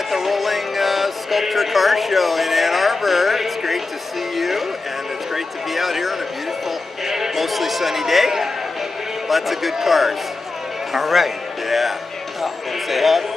at the Rolling Sculpture Car Show in Ann Arbor. It's great to see you, and it's great to be out here on a beautiful, mostly sunny day. Lots of good cars. All right. Yeah. Want to say hi?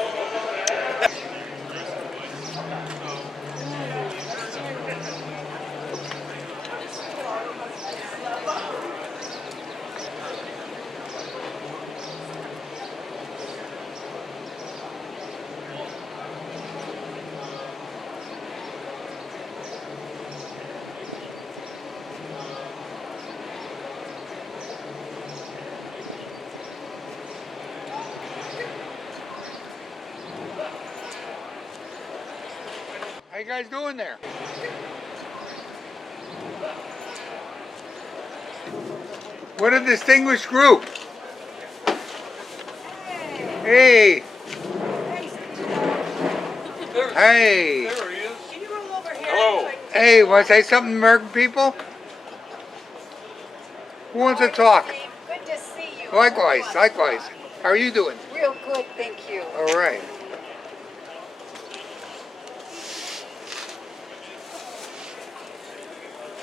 How you guys doing there? What a distinguished group. Hey. Hey. There he is. Can you roll over here? Hello. Hey, want to say something, American people? Who wants to talk? Good to see you. Likewise, likewise. How are you doing? Real good, thank you. All right.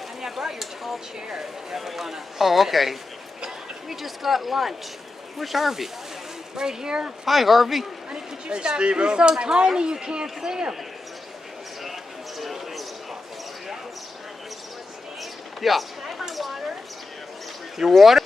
Honey, I brought your tall chair if you ever want to. Oh, okay. We just got lunch. Where's Harvey? Right here. Hi, Harvey. Honey, could you Hey, stop? Steve-o. He's so tiny you can't see him. Yeah. Can I have my water? Your water?